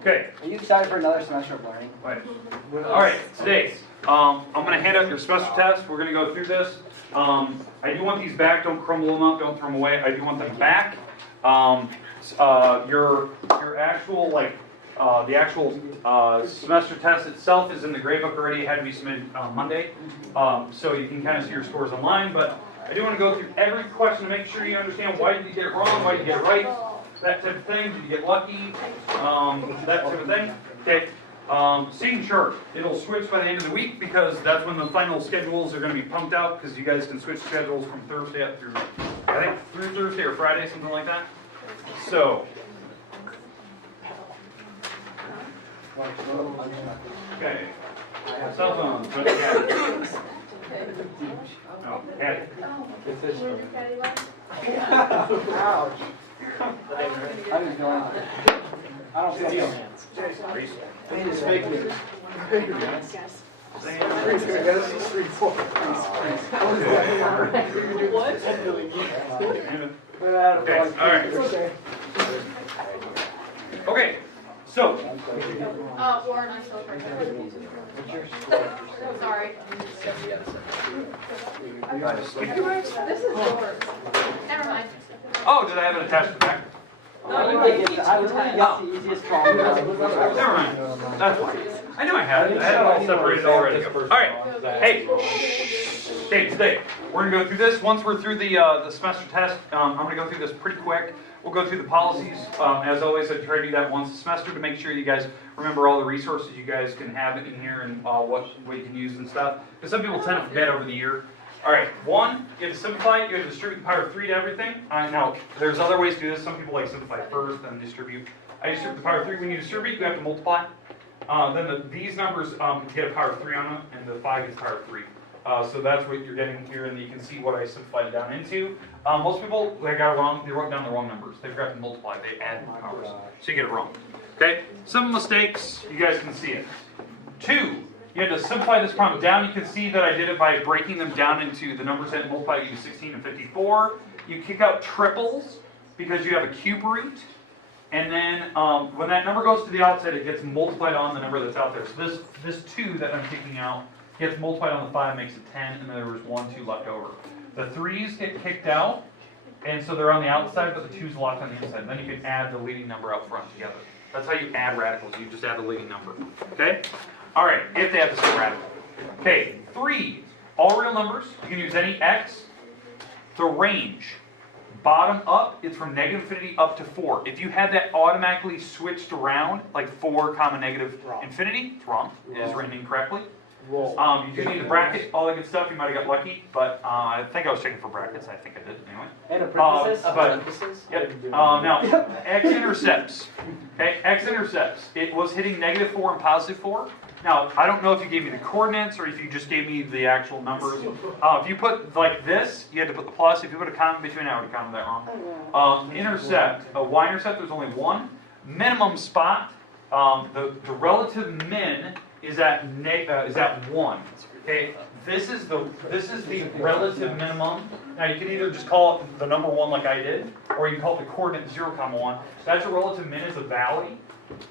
Okay. Are you excited for another semester of learning? Right. All right, today, I'm going to hand out your semester test. We're going to go through this. I do want these back. Don't crumble them up. Don't throw them away. I do want them back. Your actual, the actual semester test itself is in the gradebook already. It had to be submitted Monday. So you can kind of see your scores online. But I do want to go through every question to make sure you understand why did you get it wrong, why did you get it right, that type of thing. Did you get lucky? That type of thing. Okay. Signature, it'll switch by the end of the week because that's when the final schedules are going to be pumped out because you guys can switch schedules from Thursday up through, I think, through Thursday or Friday, something like that. So, okay. Cell phone, put it down. Oh, Caddy. Ouch. I was going. I don't feel so. It's fake news. What? Okay, all right. Okay, so. Warren, I'm so sorry. This is yours. Never mind. Oh, did I have it attached back? No, you I can keep really got the easiest problem. Never mind. That's fine. I knew I had it. I had it all separated already. All right. Hey. Okay, today we're going to go through this. Once we're through the semester test, I'm going to go through this pretty quick. We'll go through the policies. As always, I try to do that once a semester to make sure you guys remember all the resources you guys can have in here and what you can use and stuff. Because some people tend to forget over the year. All right, one, you have to simplify. You have to distribute the power of 3 to everything. Now, there's other ways to do this. Some people like simplify first, then distribute. I distribute the power of 3. When you distribute, you have to multiply. Then these numbers get a power of 3 on them, and the 5 gets power of 3. So that's what you're getting here, and you can see what I simplified it down into. Most people, they got it wrong. They wrote down the wrong numbers. They forgot to multiply. They added the powers. So you get it wrong. Okay? Some mistakes, you guys can see it. 2. You had to simplify this problem down. You can see that I did it by breaking them down into the numbers that multiply you to 16 and 54. You kick out triples because you have a cube root. And then when that number goes to the outside, it gets multiplied on the number that's out there. So this 2 that I'm kicking out gets multiplied on the 5, makes it 10, and then there was 1, 2 left over. The 3's get kicked out, and so they're on the outside, but the 2's locked on the inside. And then you can add the leading number up front together. That's how you add radicals. You just add the leading number. Okay? All right, if they have the same radical. Okay, 3, all real numbers. You can use any x. The range, bottom up, it's from negative infinity up to 4. If you had that automatically switched around, like 4 comma negative infinity, it's wrong. It is written incorrectly. You do need a bracket, all that good stuff. You might have got lucky, but I think I was checking for brackets. I think I did anyway. And a parenthesis? Yep. Now, x-intercepts. Okay, x-intercepts. It was hitting negative 4 and positive 4. Now, I don't know if you gave me the coordinates or if you just gave me the actual numbers. If you put like this, you had to put the plus. If you put a comma between, I would have counted that wrong. Intercept, a y-intercept, there's only one. Minimum spot, the relative min is at 1. Okay, this is the relative minimum. Now you can either just call it the number 1 like I did, or you can call it the coordinate 0, 1. That's a relative min is a valley.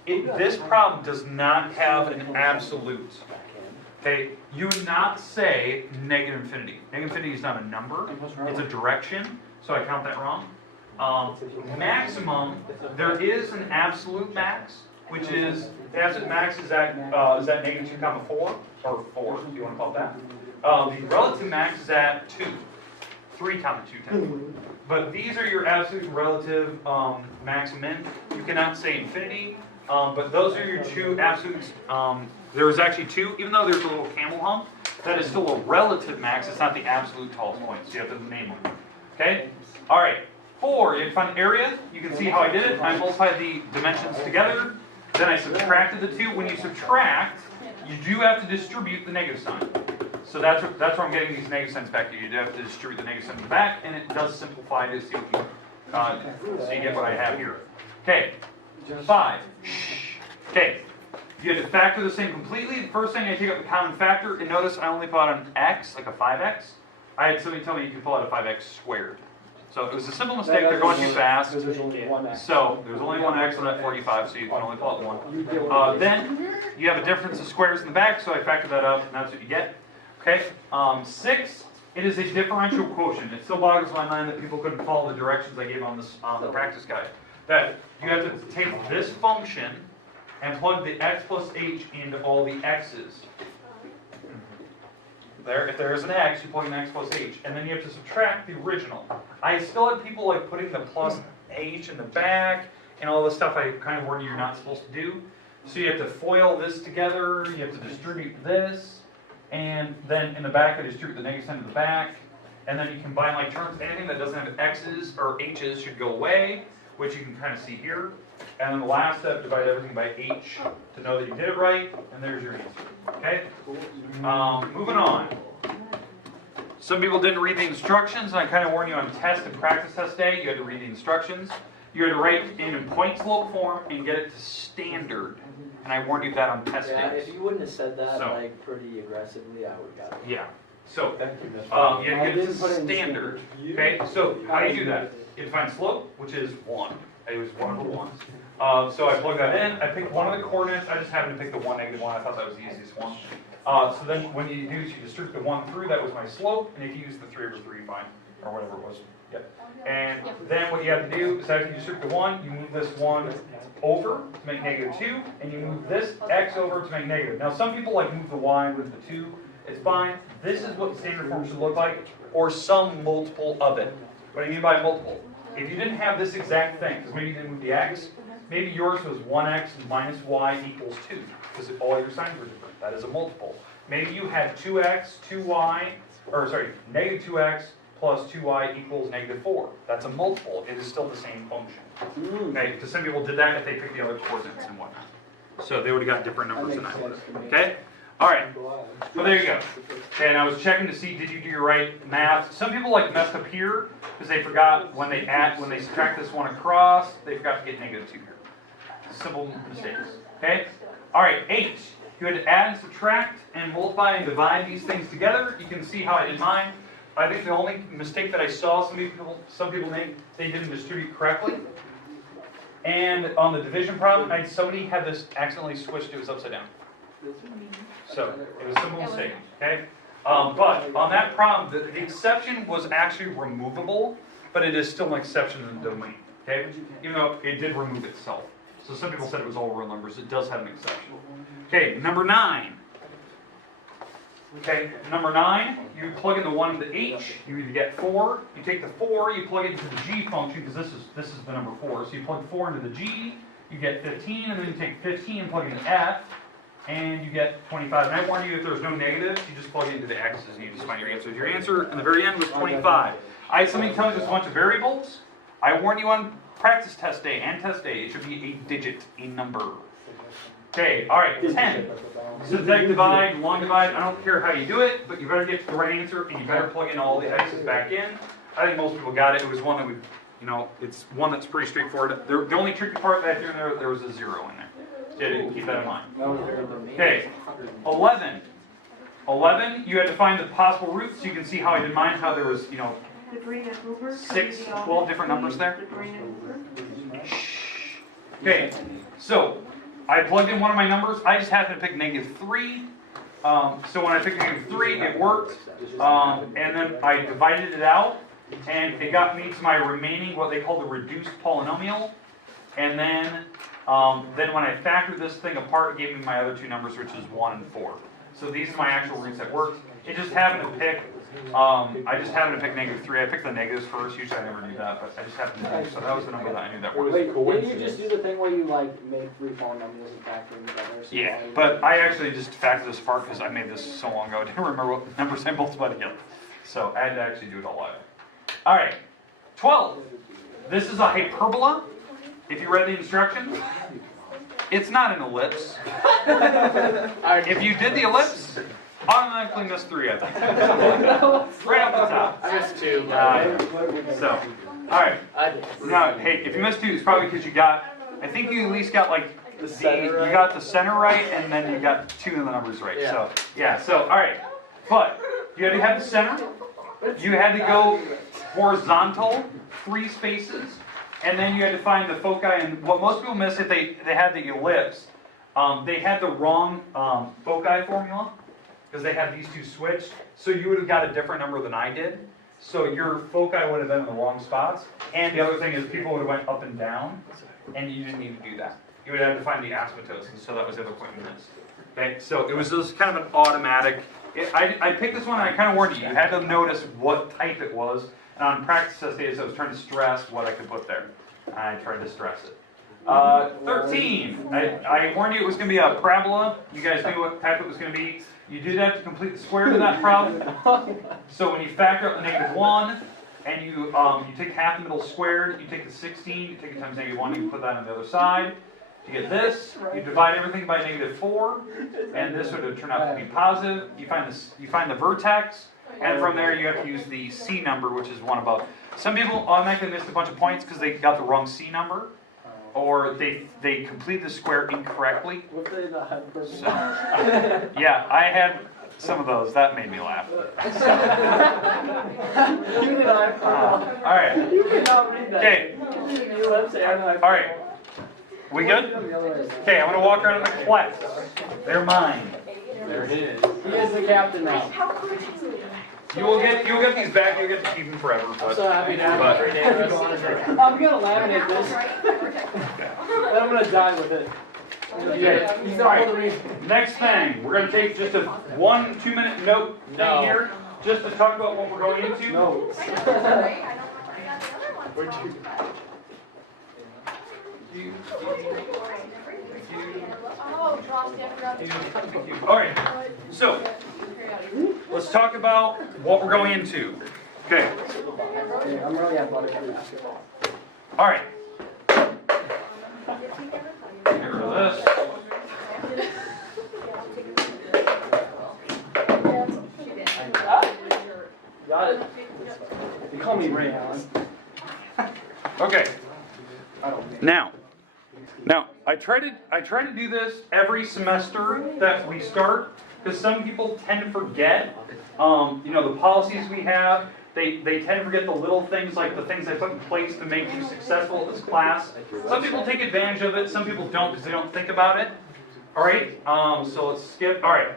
This problem does not have an absolute. Okay, you would not say negative infinity. Negative infinity is not a number; it's a direction. So I count that wrong. Maximum, there is an absolute max, which is the absolute max is that negative 2, 4 or 4, if you want to call it that. The relative max is at 2, 3, 2, 10. But these are your absolute and relative max and min. You cannot say infinity, but those are your 2 absolutes. There is actually 2, even though there's a little camel hump, that is still a relative max. It's not the absolute tallest point, so you have to name them. Okay? All right. 4, you have to find the area. You can see how I did it. I multiplied the dimensions together. Then I subtracted the 2. When you subtract, you do have to distribute the negative sign. So that's where I'm getting these negative signs back to you. You do have to distribute the negative signs back, and it does simplify to see what so you get what I have here. Okay, 5. Okay, you have to factor this in completely. The first thing, I take out the common factor, and notice I only pull out an x, like a 5x. I had somebody tell me you can pull out a 5x squared. So it was a simple mistake. They're going too fast. Because there's only one X. So there's only one x on that 45, so you can only pull out one. Then you have a difference of squares in the back, so I factored that up, and that's what you get. Okay. 6. It is a differential quotient. It still boggles my mind that people couldn't follow the directions I gave on this the practice guide. That you have to take this function and plug the x plus h into all the x's. There, if there is an x, you plug in x plus h, and then you have to subtract the original. I still had people like putting the plus h in the back and all this stuff I kind of warned you you're not supposed to do. So you have to FOIL this together, you have to distribute this, and then in the back I distribute the negative sign to the back, and then you combine like terms. Anything that doesn't have x's or h's should go away, which you can kind of see here. And then the last step, divide everything by h to know that you did it right, and there's your answer. Okay? Moving on. Some people didn't read the instructions, and I kind of warned you on test and practice test day, you had to read the instructions. You had to write in point slope form and get it to standard. And I warned you that on test Yeah, days. if you wouldn't have said that So- like pretty aggressively, I would have got it. Yeah. So, Thank you, Mr. you have to get it to standard. Okay? So, how do you do that? You define slope, which is 1. It was one over 1. So I plugged that in. I picked one of the coordinates. I just happened to pick the 1, -1. I thought that was the easiest one. So then when you do is you distribute the 1 through, that was my slope. And if you use the 3 over 3, fine. Or whatever it was. Yep. And then what you have to do is after you distribute the 1, you move this 1 over to make -2. And you move this x over to make negative. Now some people like move the y with the 2. It's fine. This is what the standard form should look like. Or some multiple of it. What do you mean by multiple? If you didn't have this exact thing, because maybe you didn't move the x, maybe yours was 1x minus y equals 2, because all your signs were different. That is a multiple. Maybe you had 2x, 2y, or sorry, negative 2x plus 2y equals -4. That's a multiple. It is still the same function. Okay, because some people did that if they picked the other coordinates and whatnot. So they would have got different numbers than I would have. Okay? All right. Well, there you go. Okay, and I was checking to see, did you do your right math? Some people like messed up here because they forgot when they subtract this one across, they forgot to get -2 here. Simple mistakes. Okay? All right, 8. You had to add and subtract and multiply and divide these things together. You can see how I did mine. I think the only mistake that I saw some people make, they didn't distribute correctly. And on the division problem, somebody had this accidentally switched, it was upside down. So, it was a simple mistake, okay? But on that problem, the exception was actually removable, but it is still an exception in the domain, okay? Even though it did remove itself. So some people said it was all real numbers. It does have an exception. Okay, number 9. Okay, number 9, you plug in the 1 and the h, you either get 4, you take the 4, you plug it into the g function, because this is the number 4. So you plug 4 into the g, you get 15, and then you take 15 and plug it in f, and you get 25. And I warned you if there's no negatives, you just plug it into the x's and you just find your answer. Your answer in the very end was 25. I had somebody tell me there's a bunch of variables. I warned you on practice test day and test day, it should be a digit, a number. Okay, all right, 10. Synthetic divide, long divide, I don't care how you do it, but you better get the right answer and you better plug in all the x's back in. I think most people got it. It was one that it's one that's pretty straightforward. The only tricky part back there was a 0 in there. So keep that in mind. Okay, 11. 11, you had to find the possible roots. So you can see how I did mine, how there was, 6, 12 different numbers there. Okay, so I plugged in one of my numbers. I just happened to pick -3. So when I picked -3, it worked. And then I divided it out, and it got me to my remaining, what they call the reduced polynomial. And then when I factored this thing apart, it gave me my other two numbers, which is 1 and 4. So these are my actual roots that worked. It just happened to pick, I just happened to pick -3. I picked the negatives first. Usually I never do that, but I just happened to do. So that was the number that I knew that worked. Wait, didn't you just do the thing where you make 3 polynomials and factor them together? So Yeah, but I actually just factored this apart because I made this so long ago. I didn't remember what numbers I multiplied together. So I had to actually do it all out. All right, 12. This is a hyperbola. If you read the instructions, it's not an ellipse. If you did the ellipse, automatically missed 3, I think. Right off the top. I missed 2. So, all right. Now, hey, if you missed 2, it's probably because I think you at least got like The center right? You got the center right, and then you got 2 of the numbers right. Yeah. So, all right. But you had to have the center. you had to go horizontal 3 spaces, and then you had to find the foci. And what most people miss if they had the ellipse, they had the wrong foci formula because they had these two switched. So you would have got a different number than I did. So your foci would have been in the wrong spots. And the other thing is people would have went up and down, and you didn't need to do that. You would have to find the asymptotes, and so that was the other point you missed. Okay, so it was just kind of an automatic. I picked this one, and I kind of warned you. You had to notice what type it was. And on practice test days, I was trying to stress what I could put there. I tried to stress it. 13. I warned you it was going to be a parabola. You guys knew what type it was going to be. You did have to complete the square to that problem. So when you factor out the -1, and you take half the middle squared, you take the 16, you take it times -1, you put that on the other side. You get this, you divide everything by -4, and this would have turned out to be positive. You find the vertex, and from there you have to use the C number, which is 1 above. Some people automatically missed a bunch of points because they got the wrong C number, or they completed the square incorrectly. So, yeah, I had some of those. That made me laugh. You did not. All right. You cannot read that. Okay. All right. We good? Okay, I'm going to walk around in the class. They're mine. There it is. He is the captain now. You'll get these back. You'll get to keep them forever. I'm so happy to have you. I'm going to laminate this. Then I'm going to die with it. Okay. All right. Next thing, we're going to take just a 1-2 minute note thing here, just to talk about what we're going into. No. All right, so let's talk about what we're going into. Okay. I'm really athletic at basketball. All right. Get rid of this. Got it. They call me Ray Allen. Okay. Now, I try to do this every semester that we start because some people tend to forget. The policies we have. They tend to forget the little things like the things I put in place to make you successful at this class. Some people take advantage of it. Some people don't because they don't think about it. All right. So let's skip. All right.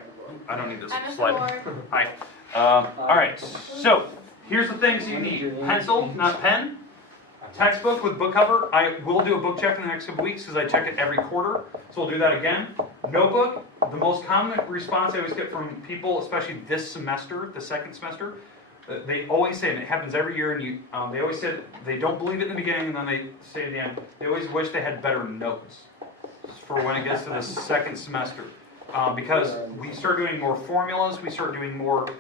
I don't need this slide. All right. All right. So here's the things you need: pencil, not pen. Textbook with book cover. I will do a book check in the next couple weeks because I check it every quarter. So we'll do that again. Notebook. The most common response I always get from people, especially this semester, the second semester, they always say, and it happens every year, and they always say they don't believe it in the beginning, and then they say at the end, they always wish they had better notes for when it gets to the second semester. Because we start doing more formulas, we start doing more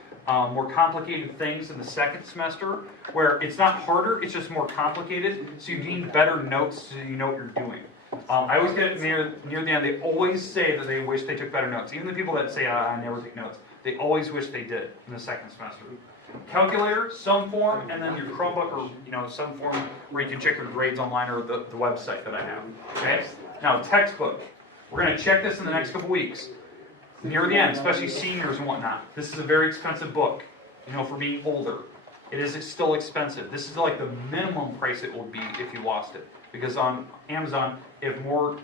complicated things in the second semester, where it's not harder, it's just more complicated, so you need better notes so you know what you're doing. I always get it near the end, they always say that they wish they took better notes. Even the people that say, I never take notes, they always wish they did in the second semester. Calculator, some form, and then your Chromebook or some form where you can check your grades online or the website that I have. Okay? Now, textbook. We're going to check this in the next couple weeks. Near the end, especially seniors and whatnot. This is a very expensive book, for being older. It is still expensive. This is like the minimum price it will be if you lost it. Because on Amazon, if more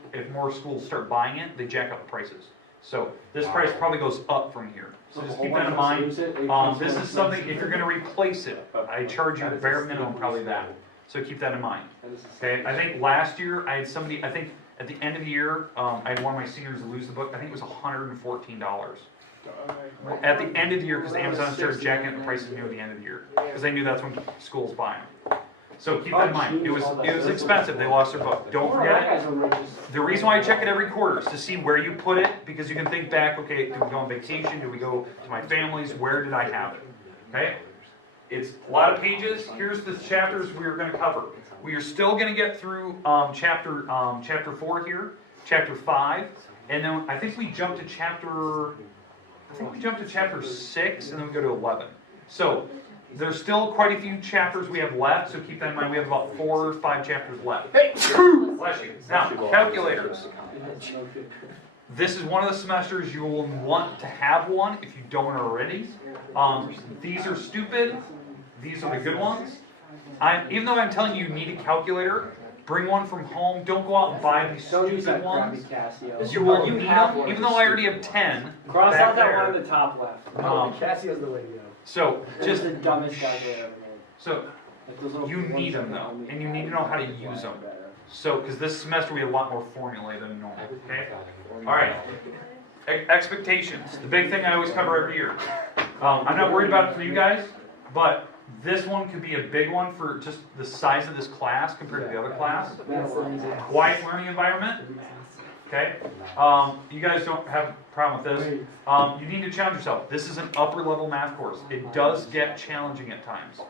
schools start buying it, they jack up the prices. So this price probably goes up from here. So just keep that in mind. This is something, if you're going to replace it, I charge you bare minimum probably that. So keep that in mind. Okay. I think last year I had somebody, at the end of the year, I had one of my seniors lose the book. I think it was $114. At the end of the year, because Amazon started jacking up the prices near the end of the year. Because they knew that's when schools buy them. So keep that in mind. It was expensive. They lost their book. Don't forget it. The reason why I check it every quarter is to see where you put it, because you can think back, okay, did we go on vacation? Did we go to my family's? Where did I have it? Okay? It's a lot of pages. Here's the chapters we're going to cover. We are still going to get through chapter 4 here, chapter 5, and then I think we jumped to chapter 6, and then we go to 11. So there's still quite a few chapters we have left, so keep that in mind. We have about 4 or 5 chapters left. Hey! Bless you. Now, calculators. This is one of the semesters you will want to have one if you don't already. These are stupid. these are the good ones. Even though I'm telling you need a calculator, bring one from home. Don't go out and buy these Don't use stupid that crappy ones. Casio. You will need them, even though I already have 10 Cross back out that one there. at the top left. Casio's the way to go. So Just just the dumbest calculator ever made. so Like those little you ones need that them though, only and you need to know how to fly use them. better. So because this semester we have a lot more formulae than normal. Okay. All right. Expectations. The big thing I always cover every year. I'm not worried about it for you guys, but this one could be a big one for just the size of this class compared to the other class. Quiet learning environment. Okay. You guys don't have a problem with this. You need to challenge yourself. This is an upper level math course. It does get challenging at times.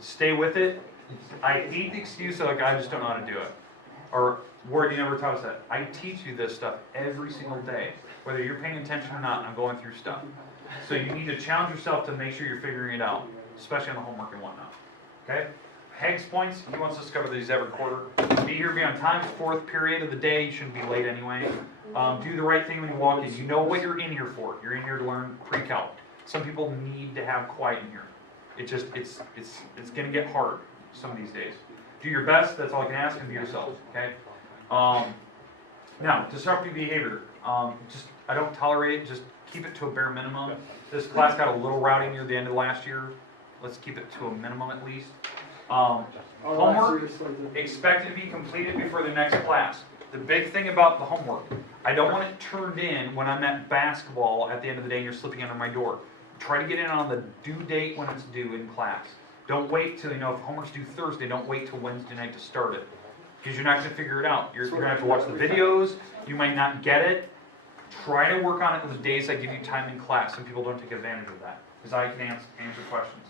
Stay with it. I hate the excuse of like, I just don't know how to do it. Or word you never taught us that. I teach you this stuff every single day. Whether you're paying attention or not, I'm going through stuff. So you need to challenge yourself to make sure you're figuring it out, especially on the homework and whatnot. Okay? Hags points, he wants us to cover these every quarter. Be here, be on time, 4th period of the day. You shouldn't be late anyway. Do the right thing when you walk in. You know what you're in here for. You're in here to learn pre-calc. Some people need to have quiet in here. It's going to get hard some of these days. Do your best. That's all I can ask, and be yourself. Okay. Now, disruptive behavior. I don't tolerate it. Just keep it to a bare minimum. This class got a little rowdy near the end of last year. Let's keep it to a minimum at least. Homework, expect it to be completed before the next class. The big thing about the homework, I don't want it turned in when I'm at basketball at the end of the day and you're slipping under my door. Try to get in on the due date when it's due in class. Don't wait till, if homework's due Thursday, don't wait till Wednesday night to start it. Because you're not going to figure it out. You're going to have to watch the videos. You might not get it. Try to work on it the days I give you time in class. Some people don't take advantage of that. Because I can answer questions.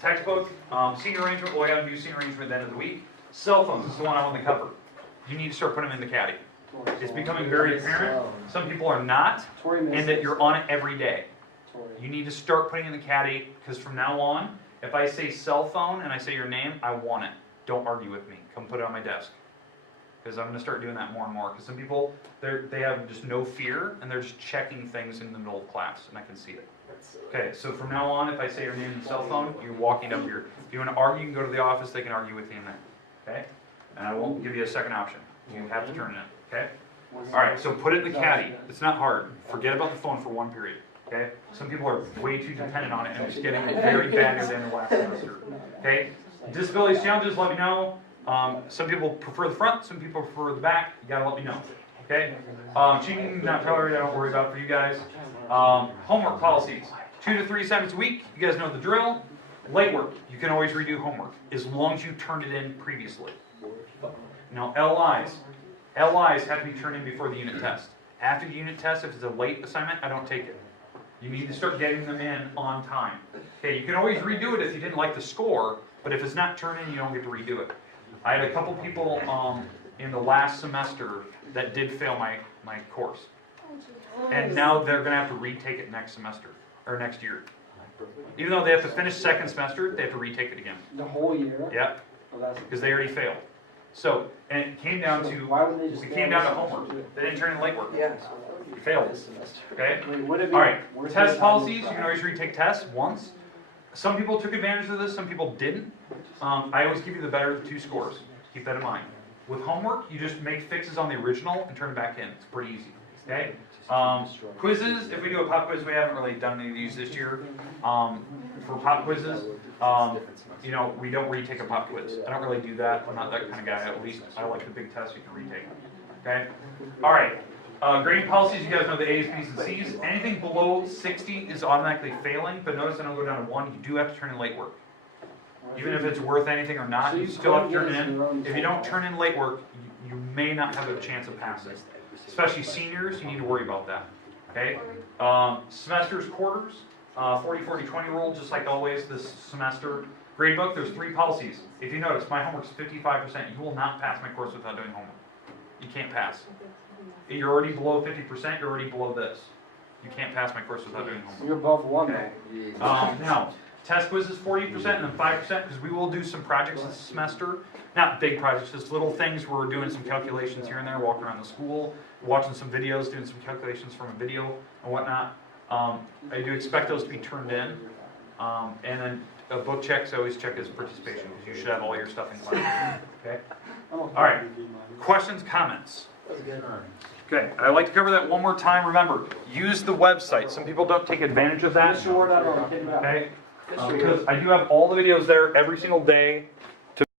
Textbook, senior arrangement, well, I got to do senior arrangement at the end of the week. Cell phones is the one I want to cover. You need to start putting them in the caddy. It's becoming very apparent. Some people are not, and that you're on it every day. You need to start putting it in the caddy, because from now on, if I say cell phone and I say your name, I want it. Don't argue with me. Come put it on my desk. Because I'm going to start doing that more and more. Because some people, they have just no fear, and they're just checking things in the middle of class, and I can see it. Okay, so from now on, if I say your name and cell phone, you're walking up here. If you want to argue, you can go to the office. They can argue with you in there. Okay? And I won't give you a second option. You have to turn it in. Okay? All right, so put it in the caddy. It's not hard. Forget about the phone for 1 period. Okay? Some people are way too dependent on it, and it's getting very bad at the end of last semester. Okay? Disabilities challenges, let me know. Some people prefer the front, some people prefer the back. You gotta let me know. Okay? Cheating, not tolerated, I don't worry about for you guys. Homework policies. 2 to 3 assignments a week. You guys know the drill. Late work. You can always redo homework as long as you turned it in previously. Now, LIs. LIs have to be turned in before the unit test. After the unit test, if it's a late assignment, I don't take it. You need to start getting them in on time. Okay, you can always redo it if you didn't like the score, but if it's not turned in, you don't get to redo it. I had a couple people in the last semester that did fail my course. And now they're going to have to retake it next semester, or next year. Even though they have to finish second semester, they have to retake it again. The whole year? Yep, because they already failed. So, and it came down to, homework. They didn't turn in late work. Yeah. You failed. Okay? Wait, All right, test policies, you can always retake tests once. Some people took advantage of this, some people didn't. I always give you the better of the 2 scores. Keep that in mind. With homework, you just make fixes on the original and turn it back in. It's pretty easy. Okay? Quizzes, if we do a pop quiz, we haven't really done any of these this year. For pop quizzes, we don't retake a pop quiz. I don't really do that. I'm not that kind of guy. At least I like the big tests you can retake. Okay? All right. Grading policies, you guys know the A's, B's, and C's. Anything below 60 is automatically failing, but notice I don't go down to 1. You do have to turn in late work. Even if it's worth anything or not, you still have to turn it in. If you don't turn in late work, you may not have a chance of passing. Especially seniors, you need to worry about that. Okay? Semesters, quarters, 40-40-20 rule, just like always this semester. Gradebook, there's 3 policies. If you notice, my homework's 55%. You will not pass my course without doing homework. You can't pass. You're already below 50%, you're already below this. You can't pass my course without doing homework. You're above 1. Okay. Now, test quizzes 40% and then 5% because we will do some projects this semester. Not big projects, just little things where we're doing some calculations here and there, walking around the school, watching some videos, doing some calculations from a video and whatnot. I do expect those to be turned in. And then book checks, always check his participation, because you should have all your stuff in class. Okay? All right. Questions, comments? Okay, I'd like to cover that one more time. Remember, use the website. Some people don't take advantage of that. Mr. Ward, I don't know, kidding about. Okay? Because I do have all the videos there every single day.